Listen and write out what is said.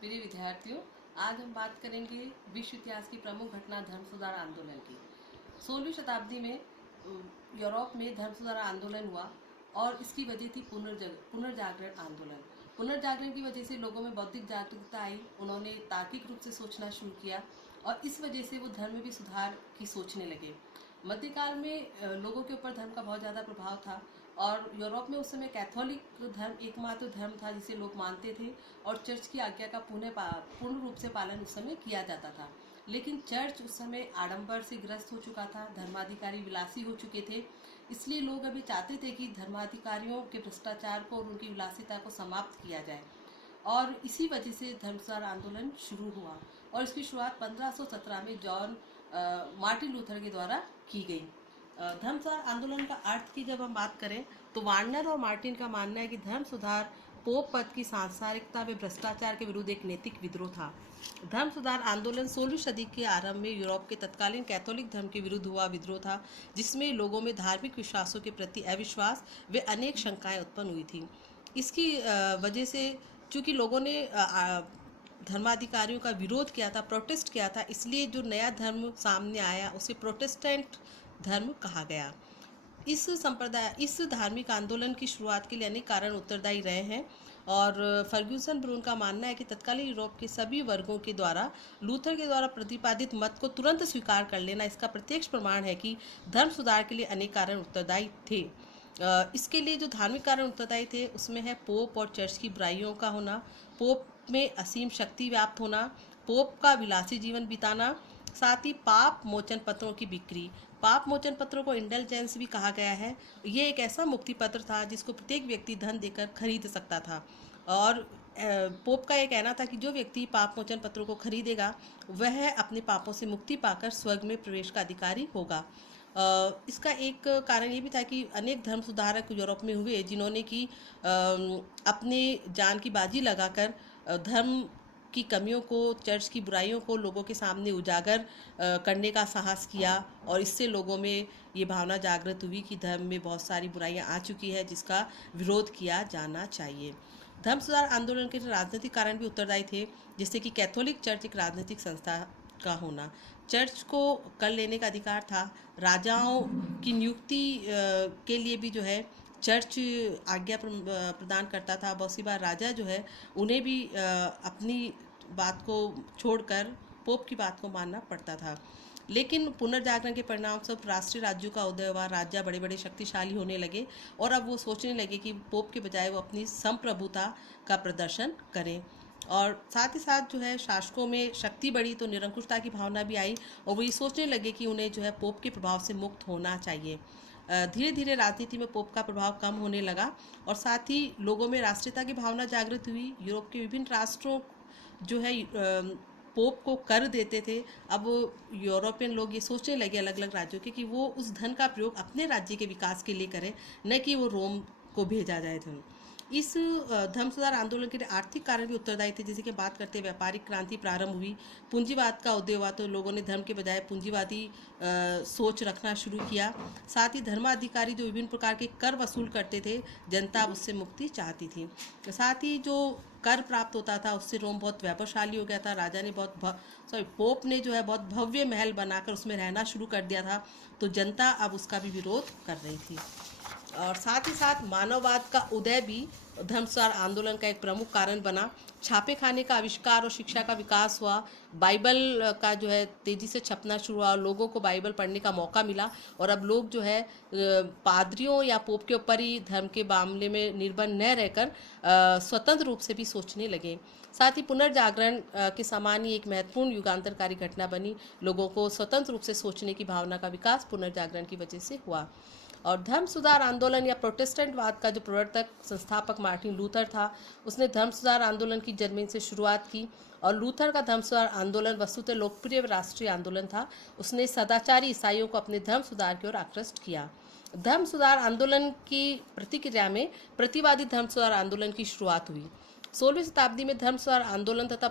प्रिय विद्यार्थियों, आज हम बात करेंगे विश्व इतिहास की प्रमुख घटना धर्म सुधार आंदोलन की। 16वीं शताब्दी में यूरोप में धर्म सुधार आंदोलन हुआ और इसकी वजह थी पुनर्जागरण आंदोलन। पुनर्जागरण की वजह से लोगों में बौद्धिक जागरूकता आई, उन्होंने तार्किक रूप से सोचना शुरू किया और इस वजह से वो धर्म में भी सुधार की सोचने लगे। मध्यकाल में लोगों के ऊपर धर्म का बहुत ज़्यादा प्रभाव था और यूरोप में उस समय कैथोलिक धर्म एकमात्र धर्म था जिसे लोग मानते थे और चर्च की आज्ञा का पूर्ण रूप से पालन उस समय किया जाता था। लेकिन चर्च उस समय आडंबर से ग्रस्त हो चुका था, धर्माधिकारी विलासी हो चुके थे, इसलिए लोग अभी चाहते थे कि धर्माधिकारियों के भ्रष्टाचार को और उनकी विलासिता को समाप्त किया जाए और इसी वजह से धर्म सुधार आंदोलन शुरू हुआ और इसकी शुरुआत 1517 में जॉन मार्टिन लूथर के द्वारा की गई। धर्म सुधार आंदोलन का अर्थ की जब हम बात करें तो वार्नर और मार्टिन का मानना है कि धर्म सुधार पोप पद की सांसारिकता व भ्रष्टाचार के विरुद्ध एक नैतिक विद्रोह था। धर्म सुधार आंदोलन 16वीं सदी के आरंभ में यूरोप के तत्कालीन कैथोलिक धर्म के विरुद्ध हुआ विद्रोह था, जिसमें लोगों में धार्मिक विश्वासों के प्रति अविश्वास व अनेक शंकाएं उत्पन्न हुई थी। इसकी वजह से चूंकि लोगों ने धर्माधिकारियों का विरोध किया था, प्रोटेस्ट किया था, इसलिए जो नया धर्म सामने आया उसे प्रोटेस्टेंट धर्म कहा गया। इस धार्मिक आंदोलन की शुरुआत के लिए अनेक कारण उत्तरदायी रहे हैं और फर्ग्यूसन ब्रून का मानना है कि तत्कालीन यूरोप के सभी वर्गों के द्वारा लूथर के द्वारा प्रतिपादित मत को तुरंत स्वीकार कर लेना इसका प्रत्यक्ष प्रमाण है कि धर्म सुधार के लिए अनेक कारण उत्तरदायी थे। इसके लिए जो धार्मिक कारण उत्तरदायी थे उसमें है पोप और चर्च की बुराइयों का होना, पोप में असीम शक्ति व्याप्त होना, पोप का विलासी जीवन बिताना, साथ ही पाप मोचन पत्रों की बिक्री। पाप मोचन पत्रों को इंडल्जेंस भी कहा गया है। ये एक ऐसा मुक्ति पत्र था जिसको प्रत्येक व्यक्ति धन देकर खरीद सकता था और पोप का ये कहना था कि जो व्यक्ति पाप मोचन पत्रों को खरीदेगा वह अपने पापों से मुक्ति पाकर स्वर्ग में प्रवेश का अधिकारी होगा। इसका एक कारण ये भी था कि अनेक धर्म सुधारक यूरोप में हुए जिन्होंने कि अपने जान की बाजी लगाकर धर्म की कमियों को, चर्च की बुराइयों को लोगों के सामने उजागर करने का साहस किया और इससे लोगों में ये भावना जागृत हुई कि धर्म में बहुत सारी बुराइयां आ चुकी है जिसका विरोध किया जाना चाहिए। धर्म सुधार आंदोलन के राजनीतिक कारण भी उत्तरदायी थे, जैसे कि कैथोलिक चर्च एक राजनीतिक संस्था का होना, चर्च को कर लेने का अधिकार था, राजाओं की नियुक्ति के लिए भी जो है चर्च आज्ञा प्रदान करता था। बहुत सी बार राजा जो है उन्हें भी अपनी बात को छोड़कर पोप की बात को मानना पड़ता था। लेकिन पुनर्जागरण के परिणाम स्वरूप राष्ट्रीय राज्यों का उदय हुआ, राज्य बड़े बड़े शक्तिशाली होने लगे और अब वो सोचने लगे कि पोप के बजाय वो अपनी संप्रभुता का प्रदर्शन करें और साथ ही साथ जो है शासकों में शक्ति बढ़ी तो निरंकुशता की भावना भी आई और वो ये सोचने लगे कि उन्हें जो है पोप के प्रभाव से मुक्त होना चाहिए। धीरे धीरे राजनीति में पोप का प्रभाव कम होने लगा और साथ ही लोगों में राष्ट्रीयता की भावना जागृत हुई। यूरोप के विभिन्न राष्ट्रों जो है पोप को कर देते थे। अब यूरोपियन लोग ये सोचने लगे अलग अलग राज्यों के कि वो उस धन का प्रयोग अपने राज्य के विकास के लिए करें, न कि वो रोम को भेजा जाए धन। इस धर्म सुधार आंदोलन के लिए आर्थिक कारण भी उत्तरदायी थे, जैसे कि बात करते व्यापारिक क्रांति प्रारंभ हुई, पूंजीवाद का उदय हुआ तो लोगों ने धर्म के बजाय पूंजीवादी सोच रखना शुरू किया। साथ ही धर्माधिकारी जो विभिन्न प्रकार के कर वसूल करते थे, जनता उससे मुक्ति चाहती थी। साथ ही जो कर प्राप्त होता था उससे रोम बहुत वैभवशाली हो गया था। राजा ने पोप ने जो है बहुत भव्य महल बनाकर उसमें रहना शुरू कर दिया था, तो जनता अब उसका भी विरोध कर रही थी। और साथ ही साथ मानववाद का उदय भी धर्म सुधार आंदोलन का एक प्रमुख कारण बना। छापे खाने का आविष्कार और शिक्षा का विकास हुआ, बाइबल का जो है तेजी से छपना शुरू हुआ और लोगों को बाइबल पढ़ने का मौका मिला और अब लोग जो है पादरियों या पोप के ऊपर ही धर्म के मामले में निर्भर न रहकर स्वतंत्र रूप से भी सोचने लगे। साथ ही पुनर्जागरण के समान ही एक महत्वपूर्ण युगांतरकारी घटना बनी। लोगों को स्वतंत्र रूप से सोचने की भावना का विकास पुनर्जागरण की वजह से हुआ और धर्म सुधार आंदोलन या प्रोटेस्टेंटवाद का जो प्रवर्तक संस्थापक मार्टिन लूथर था, उसने धर्म सुधार आंदोलन की जर्मनी से शुरुआत की और लूथर का धर्म सुधार आंदोलन वस्तुतः लोकप्रिय राष्ट्रीय आंदोलन था। उसने सदाचारी ईसाइयों को अपने धर्म सुधार की ओर आकृष्ट किया। धर्म सुधार आंदोलन की प्रतिक्रिया में प्रतिवादी धर्म सुधार आंदोलन की शुरुआत हुई। 16वीं शताब्दी में धर्म सुधार आंदोलन तथा